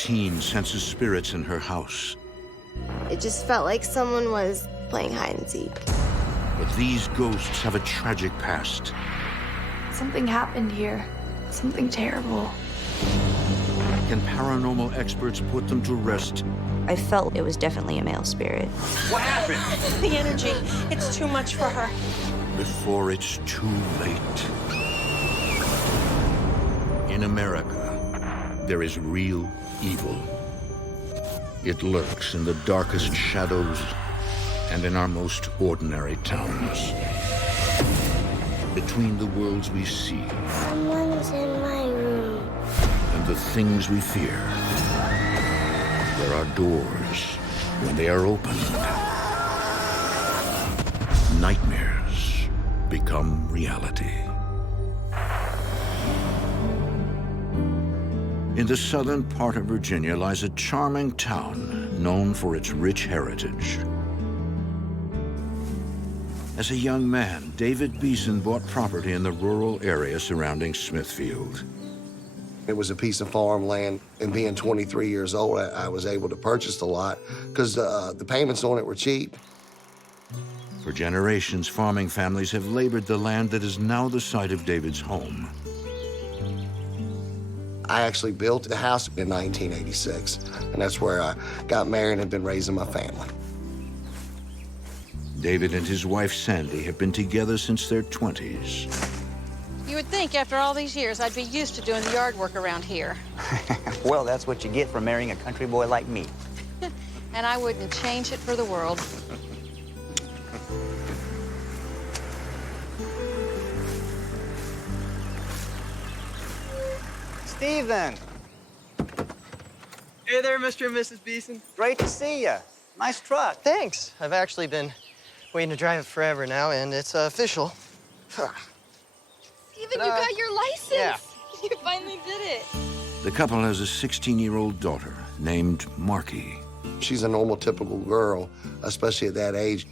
teen senses spirits in her house. It just felt like someone was playing hide and seek. But these ghosts have a tragic past. Something happened here. Something terrible. Can paranormal experts put them to rest? I felt it was definitely a male spirit. What happened? The energy, it's too much for her. Before it's too late. In America, there is real evil. It lurks in the darkest shadows and in our most ordinary towns. Between the worlds we see Someone's in my room. and the things we fear, there are doors. When they are opened, nightmares become reality. In the southern part of Virginia lies a charming town known for its rich heritage. As a young man, David Beeson bought property in the rural area surrounding Smithfield. It was a piece of farmland, and being 23 years old, I was able to purchase the lot because the payments on it were cheap. For generations, farming families have labored the land that is now the site of David's home. I actually built the house in 1986, and that's where I got married and have been raising my family. David and his wife, Sandy, have been together since their 20s. You would think after all these years I'd be used to doing the yard work around here. Well, that's what you get for marrying a country boy like me. And I wouldn't change it for the world. Steven! Hey there, Mr. and Mrs. Beeson. Great to see you. Nice truck. Thanks. I've actually been waiting to drive it forever now, and it's official. Steven, you got your license! Yeah. You finally did it. The couple has a 16-year-old daughter named Marky. She's a normal, typical girl, especially at that age.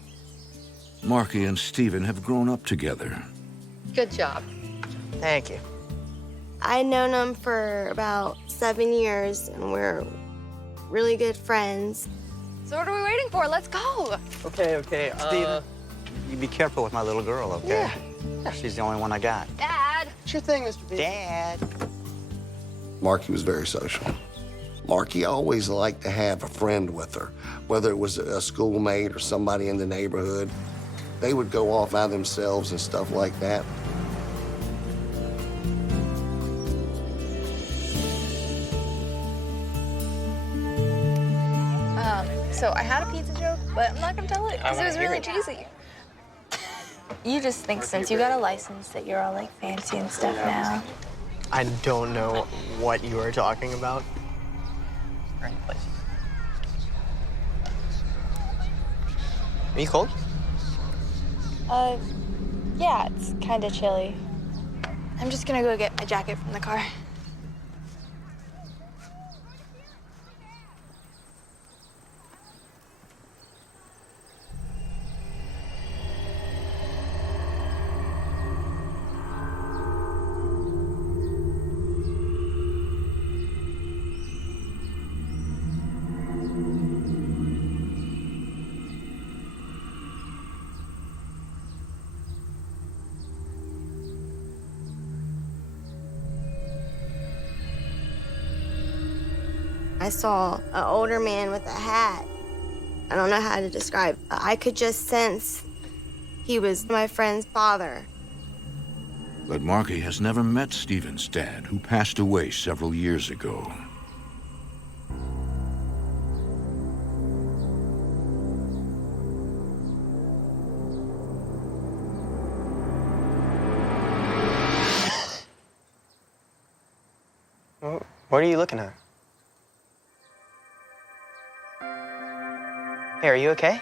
Marky and Steven have grown up together. Good job. Thank you. I'd known him for about 7 years, and we're really good friends. So what are we waiting for? Let's go. Okay. Steven, you be careful with my little girl, okay? Yeah. She's the only one I got. Dad. What's your thing, Mr. Beeson? Dad. Marky was very social. Marky always liked to have a friend with her, whether it was a schoolmate or somebody in the neighborhood. They would go off by themselves and stuff like that. So I had a pizza joke, but I'm not gonna tell it because it was really cheesy. You just think since you got a license that you're all like fancy and stuff now. I don't know what you are talking about. Are you cold? Yeah, it's kind of chilly. I'm just gonna go get my jacket from the car. I saw an older man with a hat. I don't know how to describe. I could just sense he was my friend's father. But Marky has never met Steven's dad, who passed away several years ago. What are you looking at? Hey, are you okay?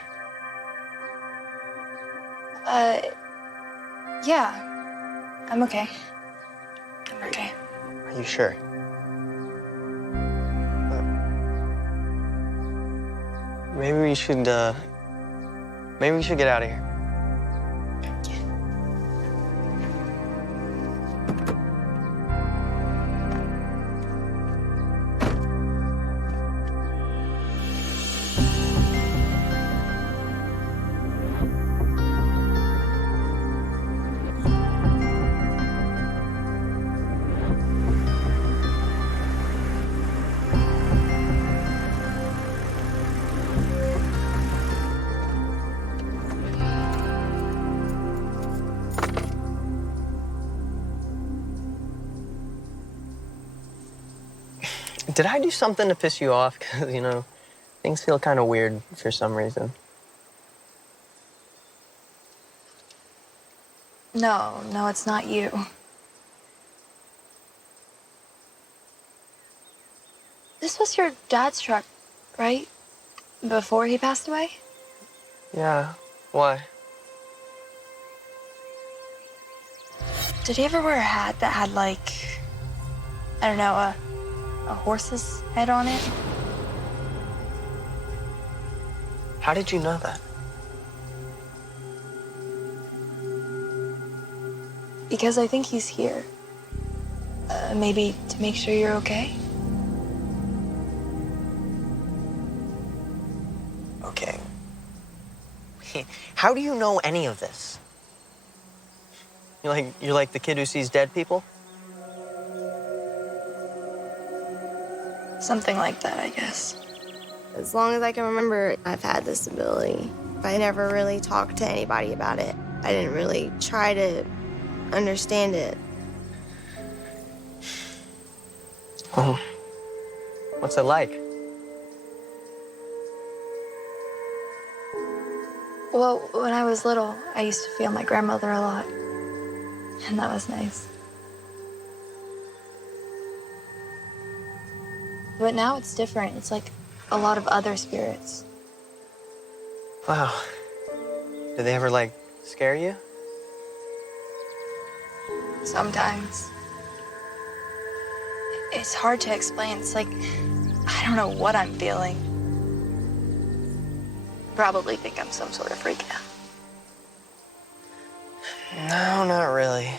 Yeah. I'm okay. I'm okay. Are you sure? Maybe we should get out of here. Did I do something to piss you off? Because, you know, things feel kind of weird for some reason. No, it's not you. This was your dad's truck, right? Before he passed away? Yeah, why? Did he ever wear a hat that had, like, I don't know, a horse's head on it? How did you know that? Because I think he's here. Maybe to make sure you're okay? Okay. How do you know any of this? You're like the kid who sees dead people? Something like that, I guess. As long as I can remember, I've had this ability. I never really talked to anybody about it. I didn't really try to understand it. Well, what's it like? Well, when I was little, I used to feel my grandmother a lot. And that was nice. But now it's different. It's like a lot of other spirits. Wow. Do they ever, like, scare you? Sometimes. It's hard to explain. It's like, I don't know what I'm feeling. Probably think I'm some sort of freak out. No, not really.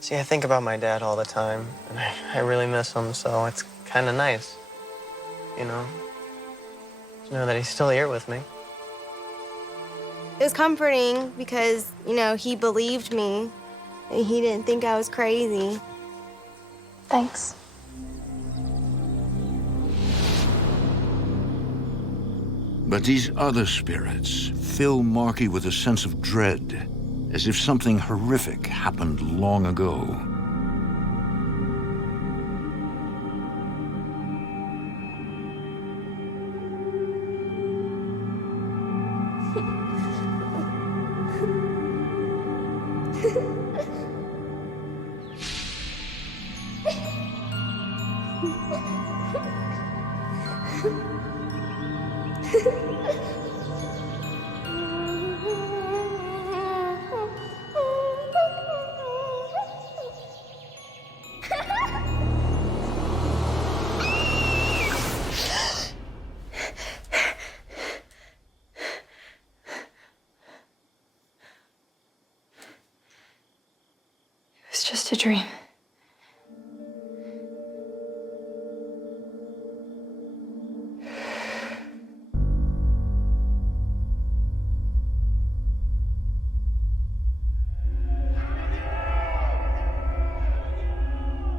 See, I think about my dad all the time, and I really miss him, so it's kind of nice, you know? To know that he's still here with me. It was comforting because, you know, he believed me and he didn't think I was crazy. Thanks. But these other spirits fill Marky with a sense of dread, as if something horrific happened long ago. It's just a dream.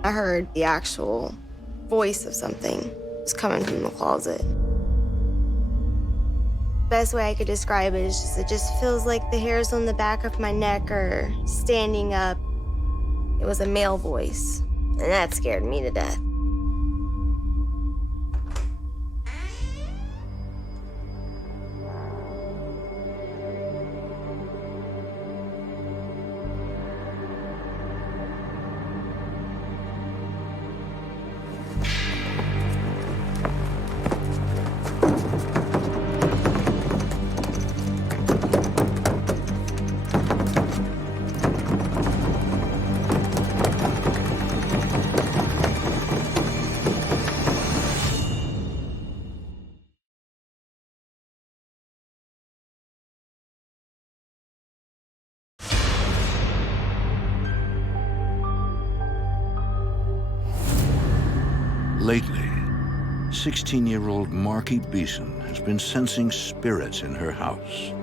I heard the actual voice of something was coming from the closet. Best way I could describe it is just, it just feels like the hairs on the back of my neck are standing up. It was a male voice, and that scared me to death. Lately, 16-year-old Marky Beeson has been sensing spirits in her house.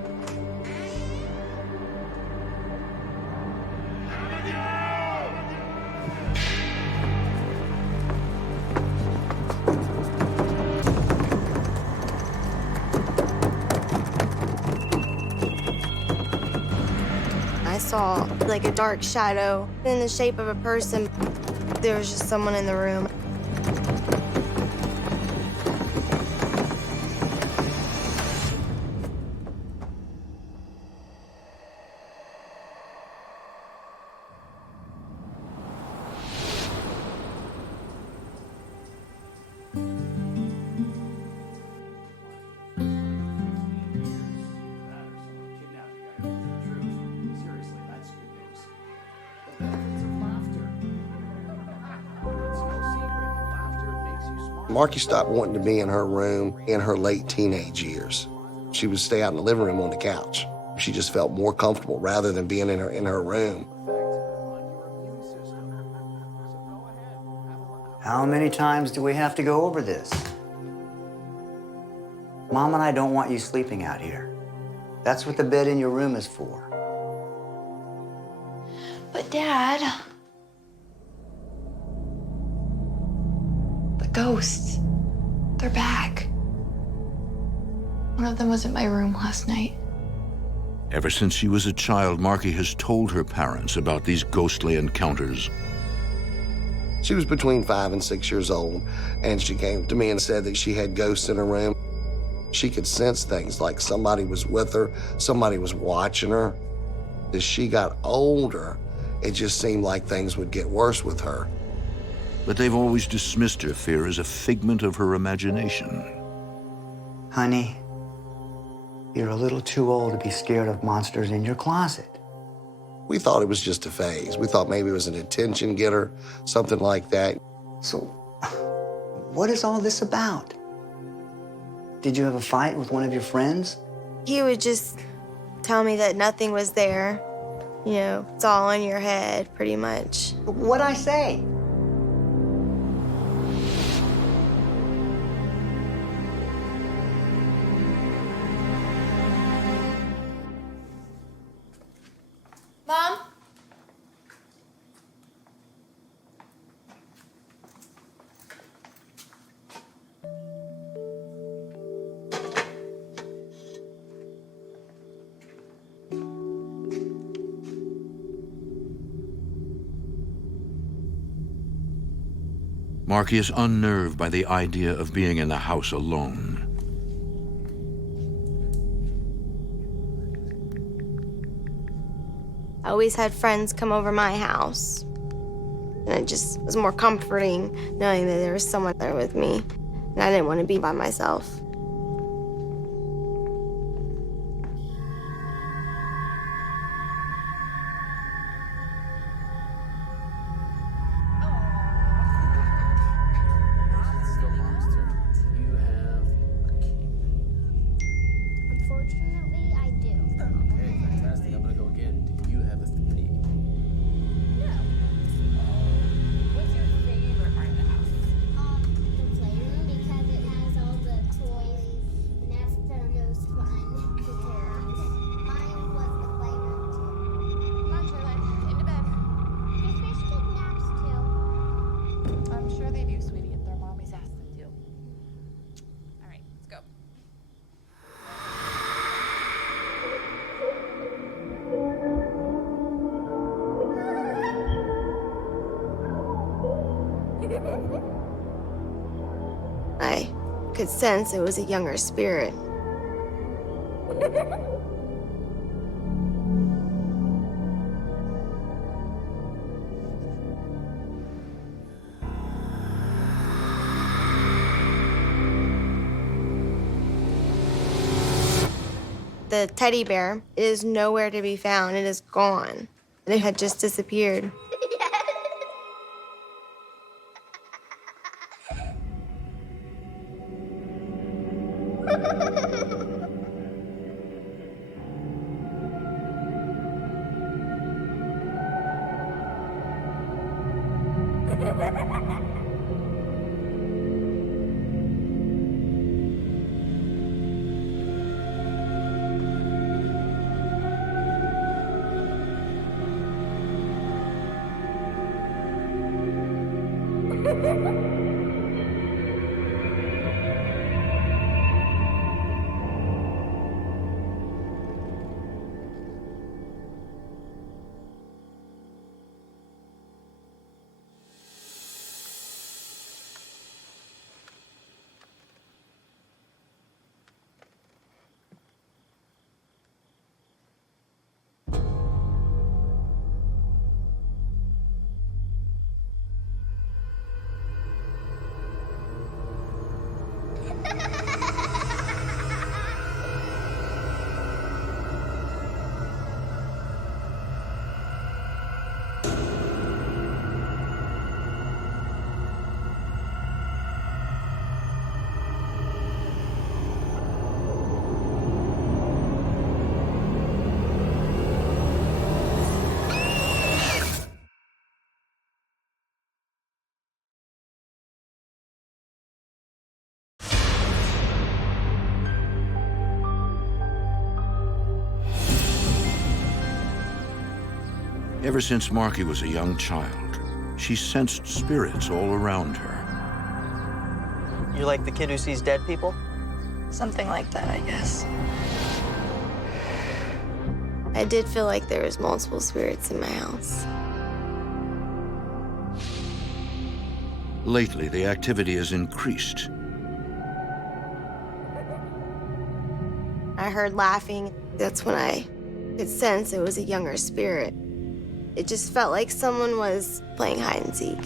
I saw like a dark shadow in the shape of a person. There was just someone in the room. Marky stopped wanting to be in her room in her late teenage years. She would stay out in the living room on the couch. She just felt more comfortable rather than being in her room. How many times do we have to go over this? Mom and I don't want you sleeping out here. That's what the bed in your room is for. But Dad, the ghosts, they're back. One of them was in my room last night. Ever since she was a child, Marky has told her parents about these ghostly encounters. She was between 5 and 6 years old, and she came to me and said that she had ghosts in her room. She could sense things like somebody was with her, somebody was watching her. As she got older, it just seemed like things would get worse with her. But they've always dismissed her fear as a figment of her imagination. Honey, you're a little too old to be scared of monsters in your closet. We thought it was just a phase. We thought maybe it was an attention getter, something like that. So, what is all this about? Did you have a fight with one of your friends? He would just tell me that nothing was there. You know, it's all in your head, pretty much. What'd I say? Mom? Marky is unnerved by the idea of being in the house alone. I always had friends come over my house. And it just was more comforting knowing that there was someone there with me. And I didn't want to be by myself. Unfortunately, I do. Okay, fantastic. I'm gonna go again. Do you have a key? No. What's your favorite part of the house? The playroom because it has all the toys, and that's the most fun to tear out. Mine was the playroom too. Come on, Charlotte, into bed. Do fish take naps too? I'm sure they do, sweetie, if their mommies ask them to. All right, let's go. I could sense it was a younger spirit. The teddy bear is nowhere to be found. It is gone. It had just disappeared. Ever since Marky was a young child, she sensed spirits all around her. You like the kid who sees dead people? Something like that, I guess. I did feel like there was multiple spirits in my house. Lately, the activity has increased. I heard laughing. That's when I could sense it was a younger spirit. It just felt like someone was playing hide and seek.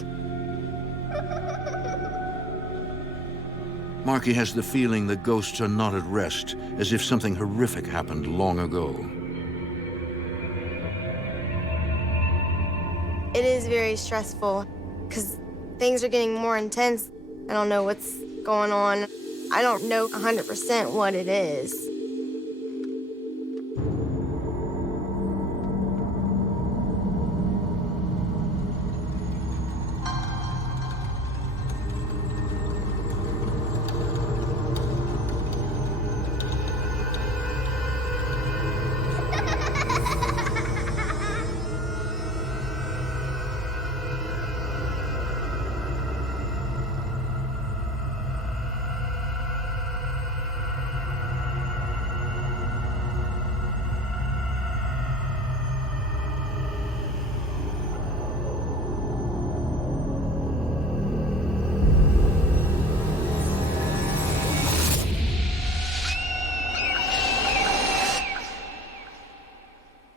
Marky has the feeling the ghosts are not at rest, as if something horrific happened long ago. It is very stressful because things are getting more intense. I don't know what's going on. I don't know 100% what it is.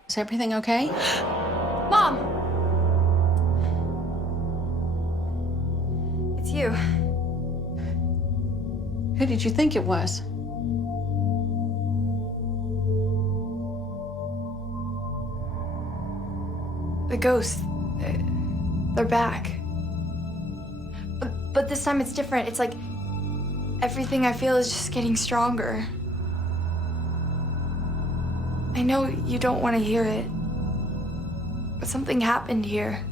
Is everything okay? Mom! It's you. Who did you think it was? The ghosts. They're back. But this time it's different. It's like everything I feel is just getting stronger. I know you don't want to hear it, but something happened here.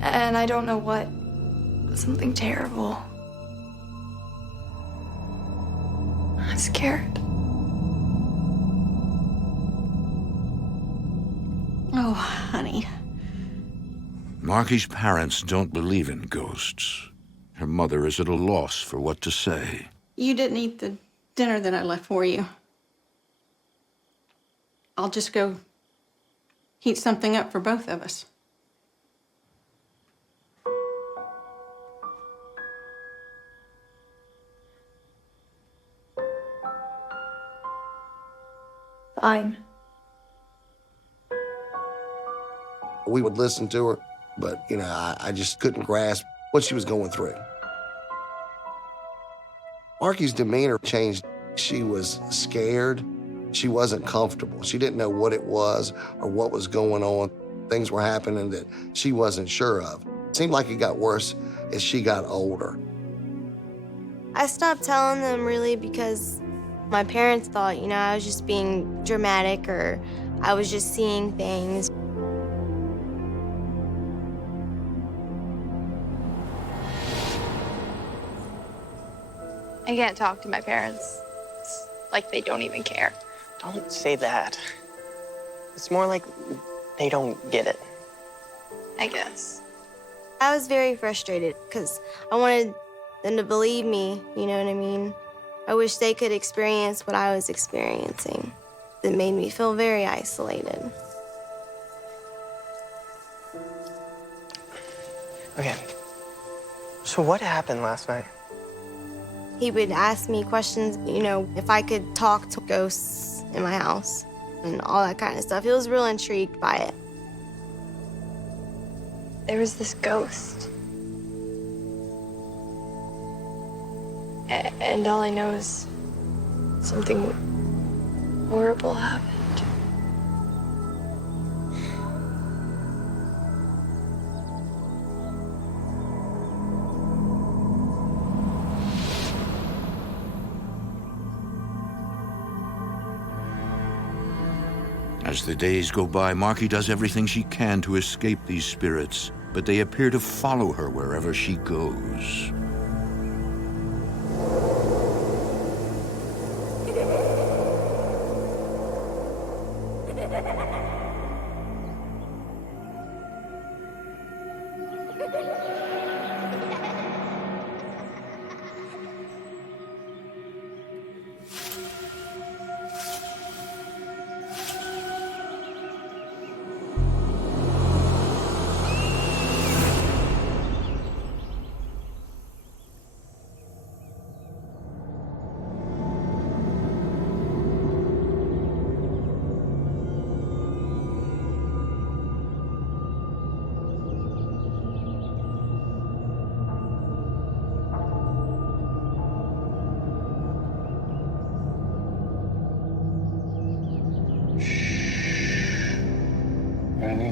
And I don't know what, but something terrible. I'm scared. Oh, honey. Marky's parents don't believe in ghosts. Her mother is at a loss for what to say. You didn't eat the dinner that I left for you. I'll just go heat something up for both of us. Fine. We would listen to her, but, you know, I just couldn't grasp what she was going through. Marky's demeanor changed. She was scared. She wasn't comfortable. She didn't know what it was or what was going on. Things were happening that she wasn't sure of. It seemed like it got worse as she got older. I stopped telling them really because my parents thought, you know, I was just being dramatic or I was just seeing things. I can't talk to my parents. It's like they don't even care. Don't say that. It's more like they don't get it. I guess. I was very frustrated because I wanted them to believe me, you know what I mean? I wish they could experience what I was experiencing. It made me feel very isolated. Okay. So what happened last night? He would ask me questions, you know, if I could talk to ghosts in my house and all that kind of stuff. He was real intrigued by it. There was this ghost. And all I know is something horrible happened. As the days go by, Marky does everything she can to escape these spirits, but they appear to follow her wherever she goes.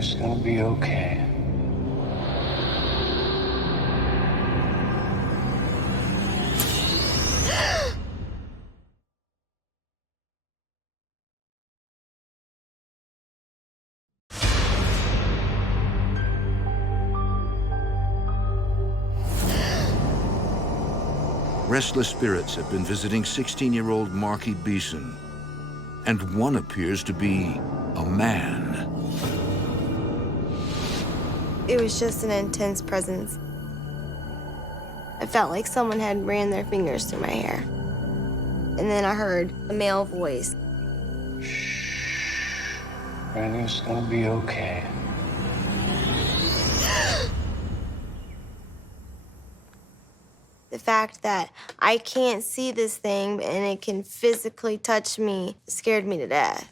it's gonna be okay. Restless spirits have been visiting 16-year-old Marky Beeson, and one appears to be a man. It was just an intense presence. I felt like someone had ran their fingers through my hair. And then I heard a male voice. Granny, it's gonna be okay. The fact that I can't see this thing and it can physically touch me scared me to death.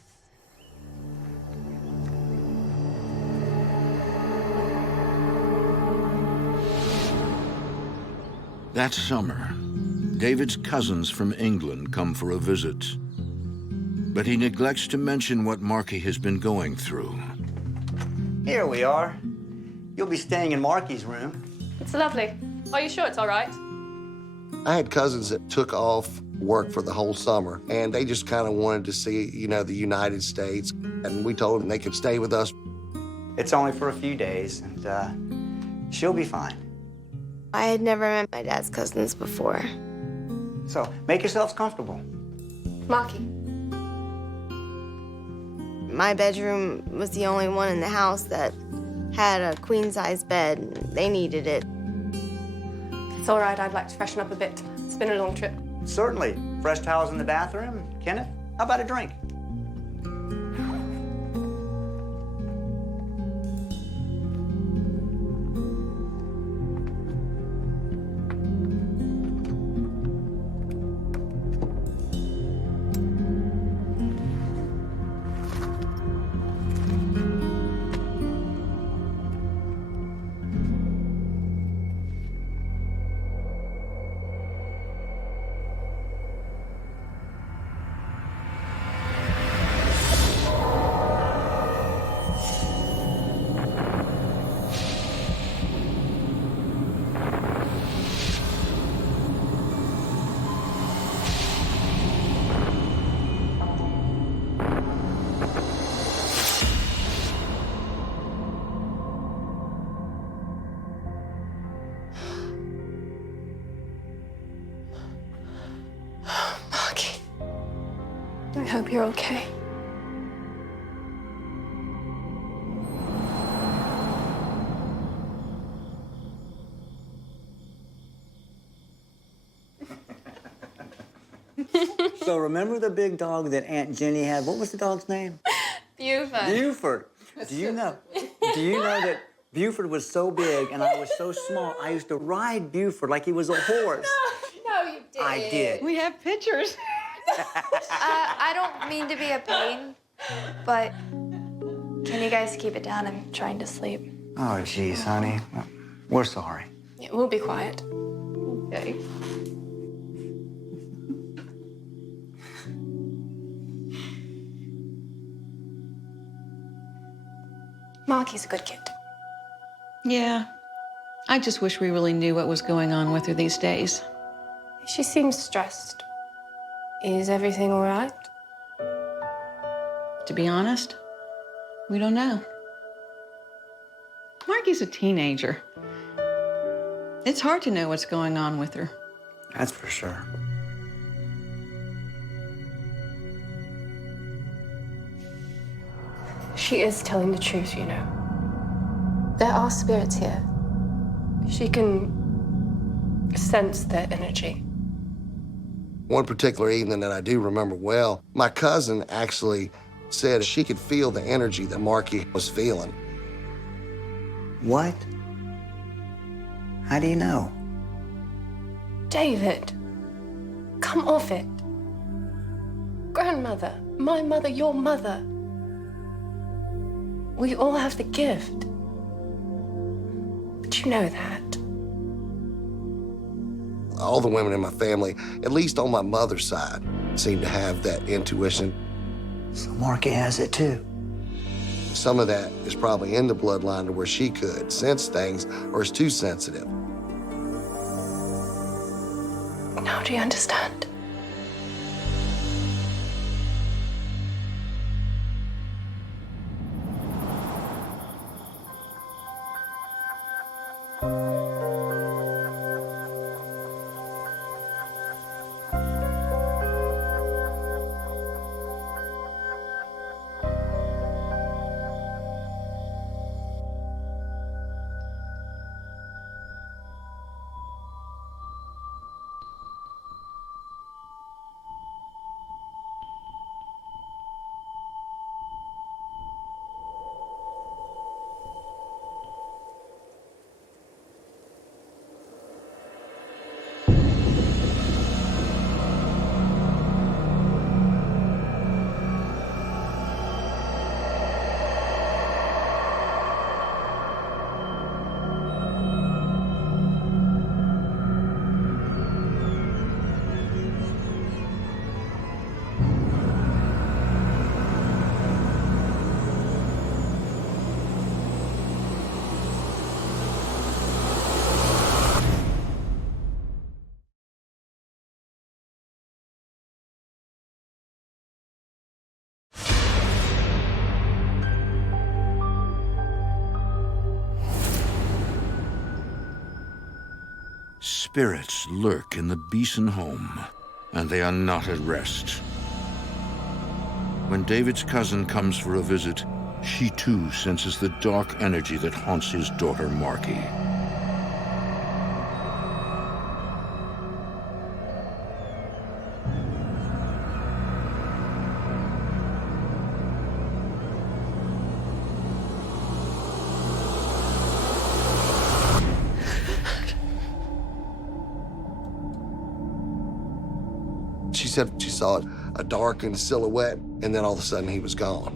That summer, David's cousins from England come for a visit. But he neglects to mention what Marky has been going through. Here we are. You'll be staying in Marky's room. It's lovely. Are you sure it's all right? I had cousins that took off work for the whole summer, and they just kind of wanted to see, you know, the United States. And we told them they could stay with us. It's only for a few days, and she'll be fine. I had never met my dad's cousins before. So make yourselves comfortable. Marky. My bedroom was the only one in the house that had a queen-size bed. They needed it. It's all right. I'd like to freshen up a bit. It's been a long trip. Certainly. Fresh towels in the bathroom. Kenneth, how about a drink? I hope you're okay. So remember the big dog that Aunt Jenny had? What was the dog's name? Buford. Buford. Do you know that Buford was so big and I was so small, I used to ride Buford like he was a horse. No, you did. I did. We have pictures. I don't mean to be a pain, but can you guys keep it down? I'm trying to sleep. Oh, geez, honey. We're sorry. Yeah, we'll be quiet. Okay. Marky's a good kid. Yeah. I just wish we really knew what was going on with her these days. She seems stressed. Is everything all right? To be honest, we don't know. Marky's a teenager. It's hard to know what's going on with her. That's for sure. She is telling the truth, you know. There are spirits here. She can sense their energy. One particular evening that I do remember well, my cousin actually said she could feel the energy that Marky was feeling. What? How do you know? David, come off it. Grandmother, my mother, your mother. We all have the gift. But you know that. All the women in my family, at least on my mother's side, seem to have that intuition. So Marky has it too. Some of that is probably in the bloodline to where she could sense things or is too sensitive. Now do you understand? Spirits lurk in the Beeson home, and they are not at rest. When David's cousin comes for a visit, she too senses the dark energy that haunts his daughter, Marky. She said she saw a darkened silhouette, and then all of a sudden he was gone.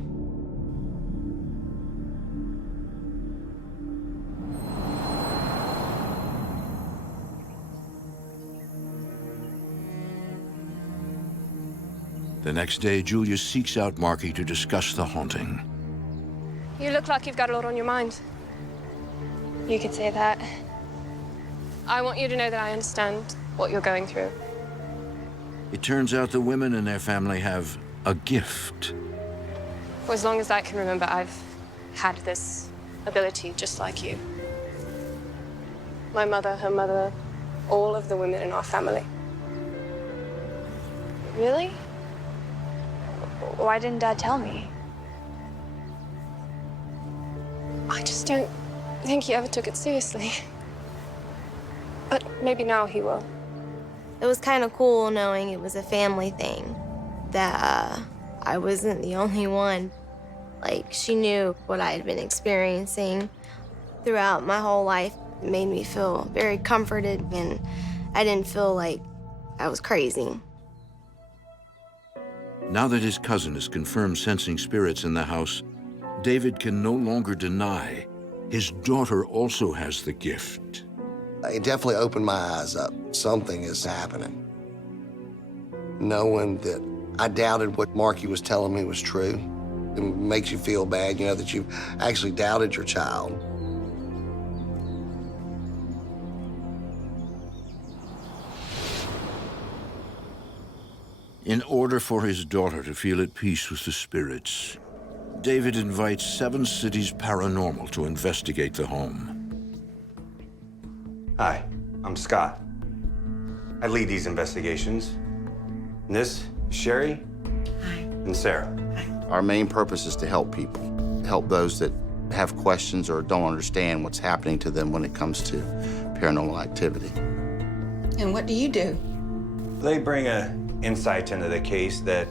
The next day, Julia seeks out Marky to discuss the haunting. You look like you've got a lot on your mind. You could say that. I want you to know that I understand what you're going through. It turns out the women in their family have a gift. For as long as I can remember, I've had this ability just like you. My mother, her mother, all of the women in our family. Really? Why didn't Dad tell me? I just don't think he ever took it seriously. But maybe now he will. It was kind of cool knowing it was a family thing, that I wasn't the only one. Like, she knew what I had been experiencing throughout my whole life. It made me feel very comforted, and I didn't feel like I was crazy. Now that his cousin has confirmed sensing spirits in the house, David can no longer deny his daughter also has the gift. It definitely opened my eyes up. Something is happening. Knowing that I doubted what Marky was telling me was true, it makes you feel bad, you know, that you've actually doubted your child. In order for his daughter to feel at peace with the spirits, David invites 7 Cities Paranormal to investigate the home. Hi, I'm Scott. I lead these investigations. And this is Sherry. Hi. And Sarah. Hi. Our main purpose is to help people, help those that have questions or don't understand what's happening to them when it comes to paranormal activity. And what do you do? They bring an insight into the case that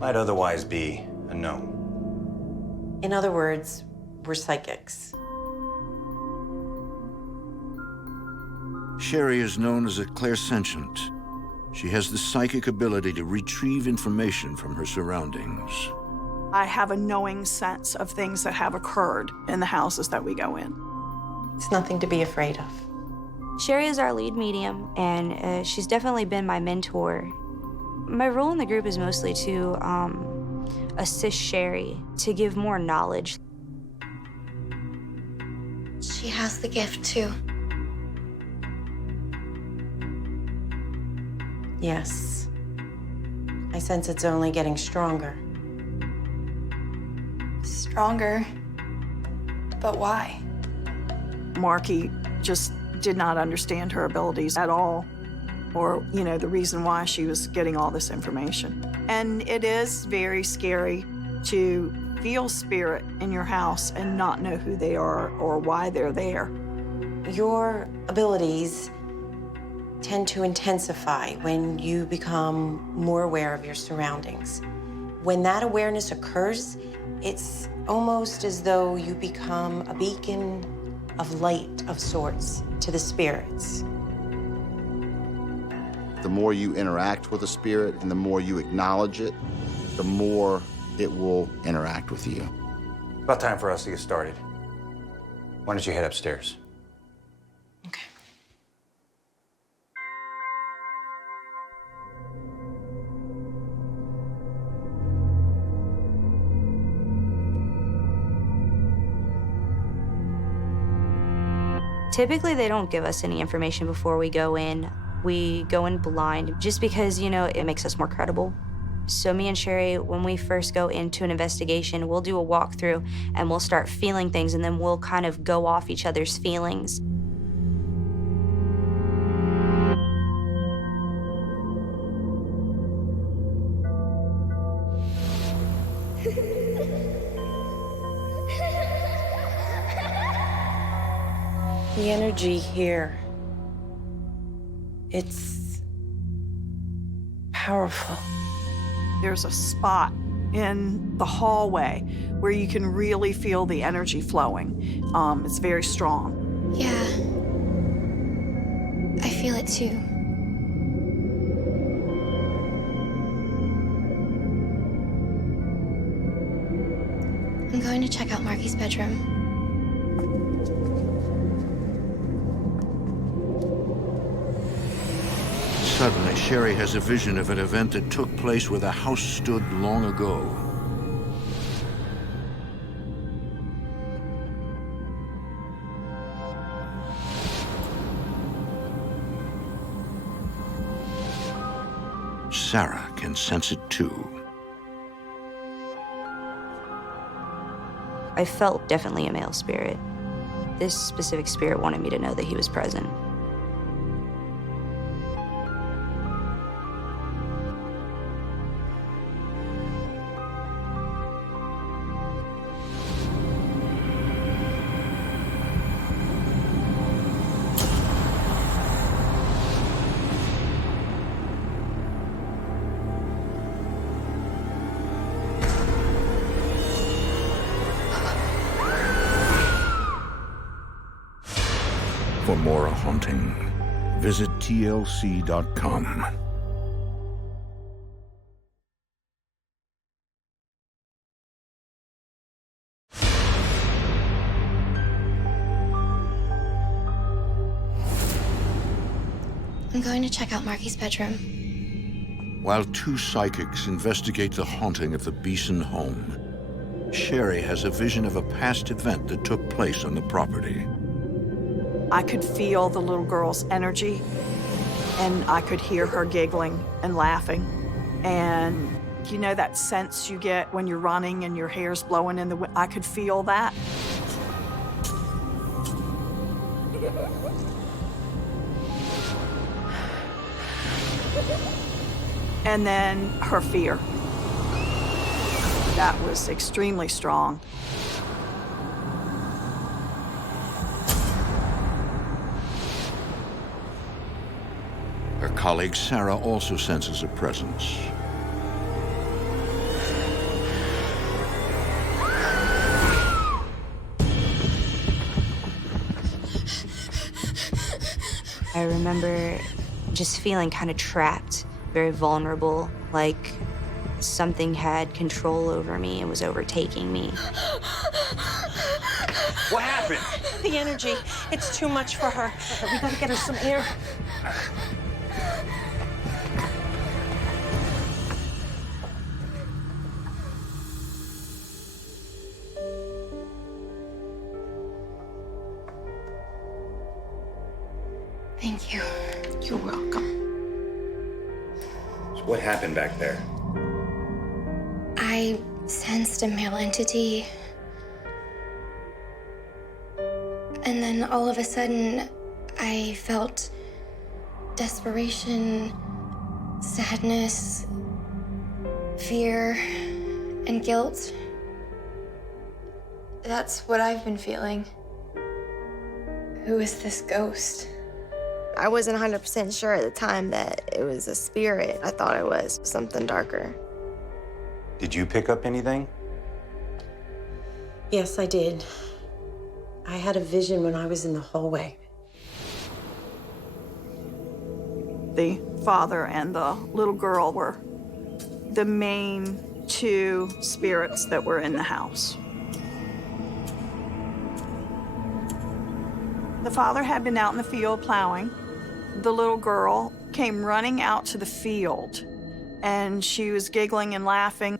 might otherwise be unknown. In other words, we're psychics. Sherry is known as a clairsentient. She has the psychic ability to retrieve information from her surroundings. I have a knowing sense of things that have occurred in the houses that we go in. It's nothing to be afraid of. Sherry is our lead medium, and she's definitely been my mentor. My role in the group is mostly to assist Sherry to give more knowledge. She has the gift too. Yes. I sense it's only getting stronger. Stronger? But why? Marky just did not understand her abilities at all, or, the reason why she was getting all this information. And it is very scary to feel spirit in your house and not know who they are or why they're there. Your abilities tend to intensify when you become more aware of your surroundings. When that awareness occurs, it's almost as though you become a beacon of light of sorts to the spirits. The more you interact with a spirit and the more you acknowledge it, the more it will interact with you. About time for us to get started. Why don't you head upstairs? Typically, they don't give us any information before we go in. We go in blind just because, it makes us more credible. So me and Sherry, when we first go into an investigation, we'll do a walkthrough and we'll start feeling things, and then we'll kind of go off each other's feelings. The energy here, it's powerful. There's a spot in the hallway where you can really feel the energy flowing. It's very strong. Yeah. I feel it too. I'm going to check out Marky's bedroom. Suddenly, Sherry has a vision of an event that took place where the house stood long ago. Sarah can sense it too. I felt definitely a male spirit. This specific spirit wanted me to know that he was present. For more haunting, visit tlc.com. I'm going to check out Marky's bedroom. While two psychics investigate the haunting of the Beeson home, Sherry has a vision of a past event that took place on the property. I could feel the little girl's energy, and I could hear her giggling and laughing. And that sense you get when you're running and your hair's blowing in the wind? I could feel that. And then her fear. That was extremely strong. Her colleague Sarah also senses a presence. I remember just feeling kind of trapped, very vulnerable, like something had control over me and was overtaking me. What happened? The energy, it's too much for her. We gotta get her some air. Thank you. You're welcome. So what happened back there? I sensed a male entity. And then all of a sudden, I felt desperation, sadness, fear, and guilt. That's what I've been feeling. Who is this ghost? I wasn't 100% sure at the time that it was a spirit. I thought it was something darker. Did you pick up anything? Yes, I did. I had a vision when I was in the hallway. The father and the little girl were the main two spirits that were in the house. The father had been out in the field plowing. The little girl came running out to the field, and she was giggling and laughing.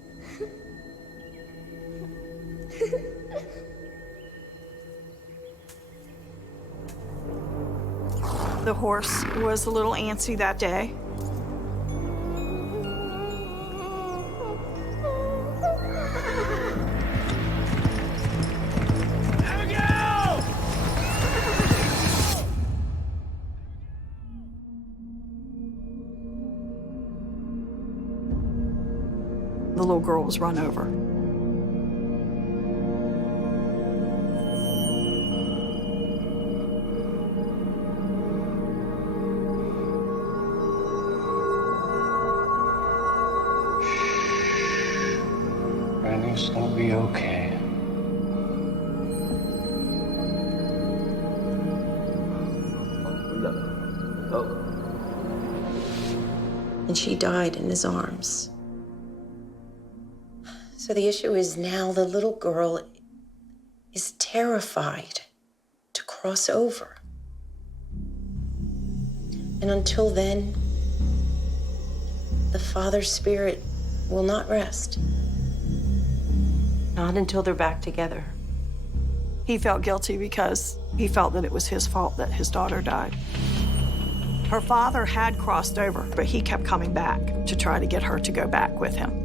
The horse was a little antsy that day. The little girl was run over. Granny's gonna be okay. And she died in his arms. So the issue is now the little girl is terrified to cross over. And until then, the father's spirit will not rest. Not until they're back together. He felt guilty because he felt that it was his fault that his daughter died. Her father had crossed over, but he kept coming back to try to get her to go back with him.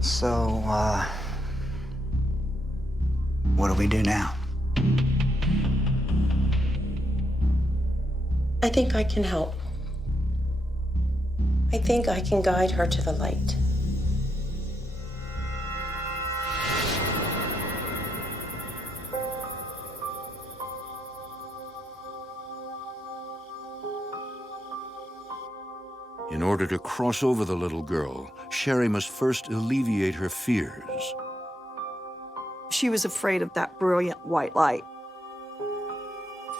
So, what do we do now? I think I can help. I think I can guide her to the light. In order to cross over the little girl, Sherry must first alleviate her fears. She was afraid of that brilliant white light.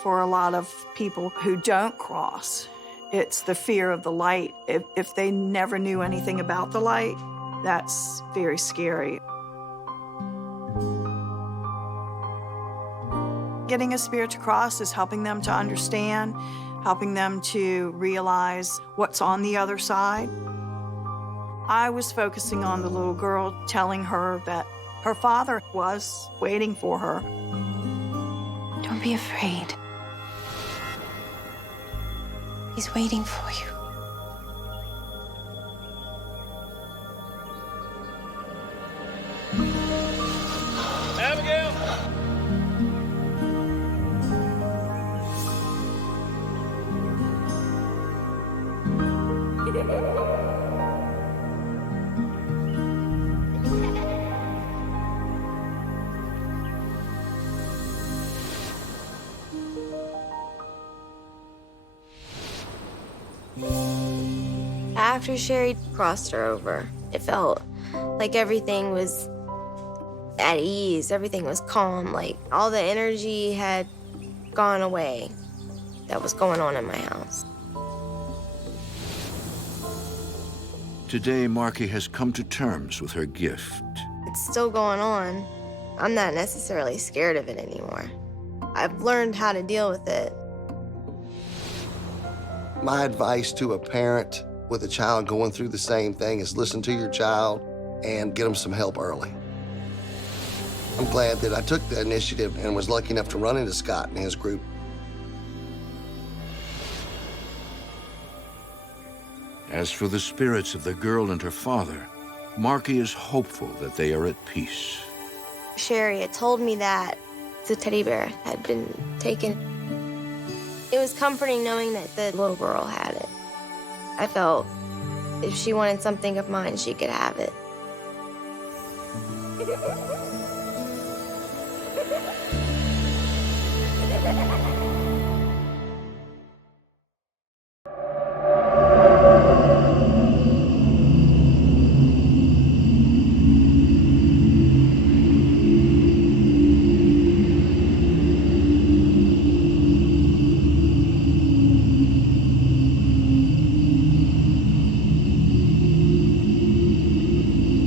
For a lot of people who don't cross, it's the fear of the light. If they never knew anything about the light, that's very scary. Getting a spirit to cross is helping them to understand, helping them to realize what's on the other side. I was focusing on the little girl, telling her that her father was waiting for her. Don't be afraid. He's waiting for you. Abigail! After Sherry crossed her over, it felt like everything was at ease, everything was calm, like all the energy had gone away that was going on in my house. Today, Marky has come to terms with her gift. It's still going on. I'm not necessarily scared of it anymore. I've learned how to deal with it. My advice to a parent with a child going through the same thing is listen to your child and get them some help early. I'm glad that I took the initiative and was lucky enough to run into Scott and his group. As for the spirits of the girl and her father, Marky is hopeful that they are at peace. Sherry had told me that the teddy bear had been taken. It was comforting knowing that the little girl had it. I felt if she wanted something of mine, she could have it.